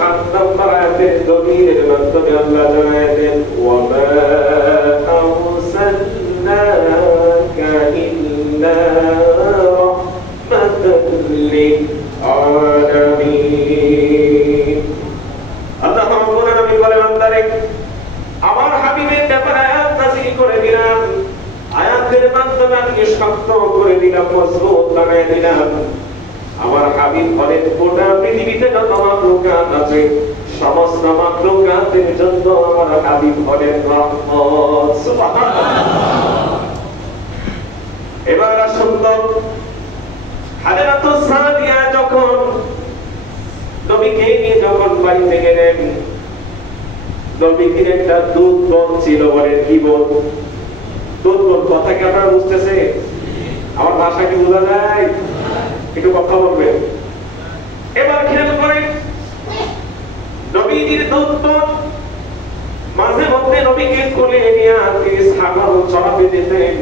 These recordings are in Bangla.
7 নম্বর আয়াতের দলিলের মাধ্যমে আল্লাহ জানালেন ওয়া মা আরসালনাকা ইল্লা রাহমাতাল লিল আলামিন। আল্লাহ রাব্বুল আলামিন বলেন বান্দারে আমার হাবিবের ব্যাপারে আয়াত নাযিল করে দিলাম, আয়াতের মাধ্যমে আমি শক্ত করে দিলাম, মজবুত বানায় দিলাম। আমার হাবিব হলেন গোটা পৃথিবীতে যত মাখলুকাত আছে সমস্ত মাখলুকাতের জন্য আমার হাবিব হলেন রহমত। সুবহানাল্লাহ। এবার আসুন তো হাজরাতুস সাদিয়া যখন নবীকে নিয়ে যখন বাড়িতে গেলেন, নবীর একটা দুধ বল ছিল। বলেন কি বল? দুধ বল। কথা কি আপনারা বুঝতেছে? আমার ভাষা কি বোঝা যায়? একটু কথা বলবেন। এবার খেয়াল করেন নবীর দুধ বল মাঝে মধ্যে নবীকে কোলে নিয়ে তিনি ছাগল চড়াতে যেতেন।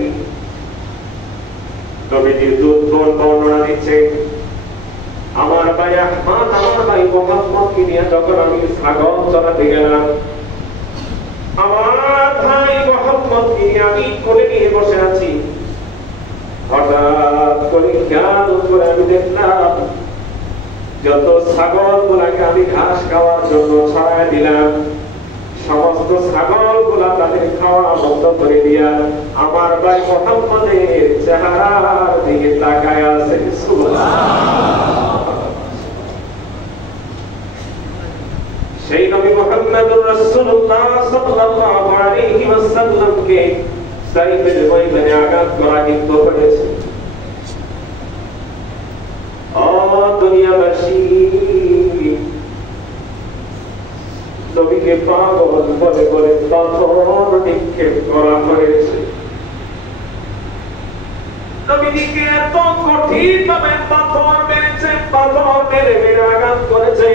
নবীর দুধ বল বর্ণনা দিচ্ছে আমার ভাই আহমদ আমার ভাই মোহাম্মদকে নিয়ে যখন আমি ছাগল চড়াতে গেলাম, আমার ভাই মোহাম্মদকে নিয়ে আমি কোলে নিয়ে বসে আছি, হঠাৎ করে খেয়াল করে আমি দেখলাম যত ছাগল গুলাকে আমি ঘাস খাওয়ার জন্য ছড়ায় দিলাম সমস্ত ছাগল গুলা তাদের খাওয়া বন্ধ করে দিয়া আমার ভাই মোহাম্মদের চেহারার দিকে তাকায় আছে। সেই নবী মুহাম্মদুর রাসূলুল্লাহ সাল্লাল্লাহু আলাইহি ওয়াসাল্লামকে সাইফের ময়দানে আঘাত করা কিন্তু হয়েছে। ও দুনিয়াবাসী, নবীকে পাগল বলে বলে পাথর নিক্ষেপ করা হয়েছে। নবীকে এত কঠিন ভাবে পাথর মেরেছে, পাথর মেরে মেরে আঘাত করেছে,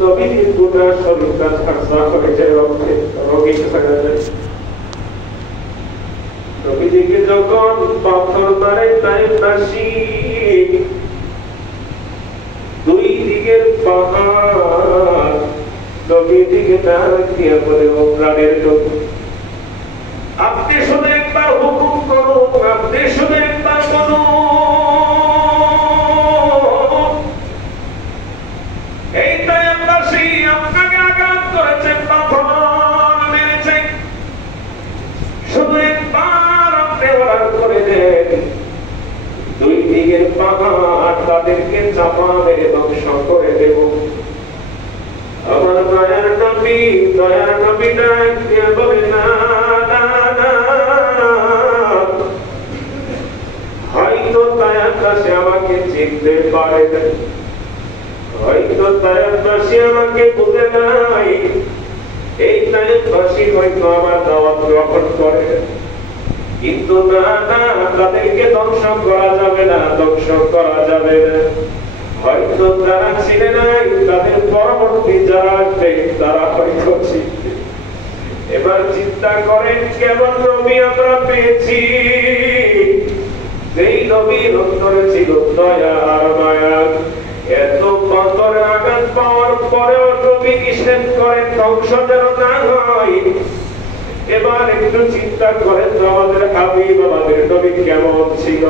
নবীর গোটা শরীরটা ঝাঁকড়া হয়ে যায়, রক্তে রোগী হয়ে যায়। নবীজিকে যখন পাথর মারে তাইফবাসী, দুই দিকের পাহাড় নবীজিকে তার দিয়ে বলে ও প্রাণের নবী, আপনি শুধু একবার হুকুম করুন, আপনি শুধু একবার বলুন, এই তাইফবাসী আপনাকে আঘাত করেছে, পাথর মেরেছে, শুধু একবার আপনি অর্ডার করে দেন, দুই দিকের পাহাড় তাদেরকে চাপা মেরে ধ্বংস করে দেব। আমার দয়ার নবী ডাক দিয়ে বলে না না না, হয়তো তাইফবাসী আমাকে চিনতে পারে না, হয়তো তাইফবাসী আমাকে বুঝে নাই, এই তাইফবাসী হয়তো আমার দাওয়াত গ্রহণ করে, কিন্তু না না, তাদেরকে ধ্বংস করা যাবে না, ধ্বংস করা যাবে না, হয়তো তারা চিনে নাই, তাদের পরবর্তী যারা আসবে তারা হয়তো চিনবে। এবার চিন্তা করেন কেমন নবী আমরা পেয়েছি, যেই নবীর অন্তরে ছিল দয়া আর মায়া। এত পাথরের আঘাত পাওয়ার পরেও নবী নিষেধ করেন ধ্বংস যেন না হয়। এবার একটু চিন্তা করেন তো আমাদের হাবিব আমাদের নবী কেমন ছিল।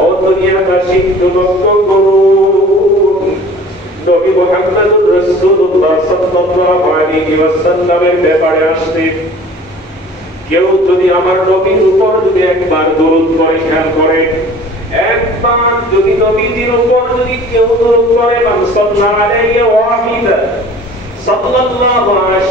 ও দুনিয়াবাসী একটু লক্ষ্য করুন, নবী মুহাম্মদুর রাসূলুল্লাহ সাল্লাল্লাহু আলাইহি ওয়াসাল্লামের ব্যাপারে আসছে, কেউ যদি আমার নবীর উপর যদি একবার দরুদ পড়ে, খেয়াল করে একবার যদি নবীর উপর যদি কেউ দরুদ পড়ে, মান সাল্লাল্লাহু আলাইহি ওয়া সাল্লাল্লাহু আলাইহি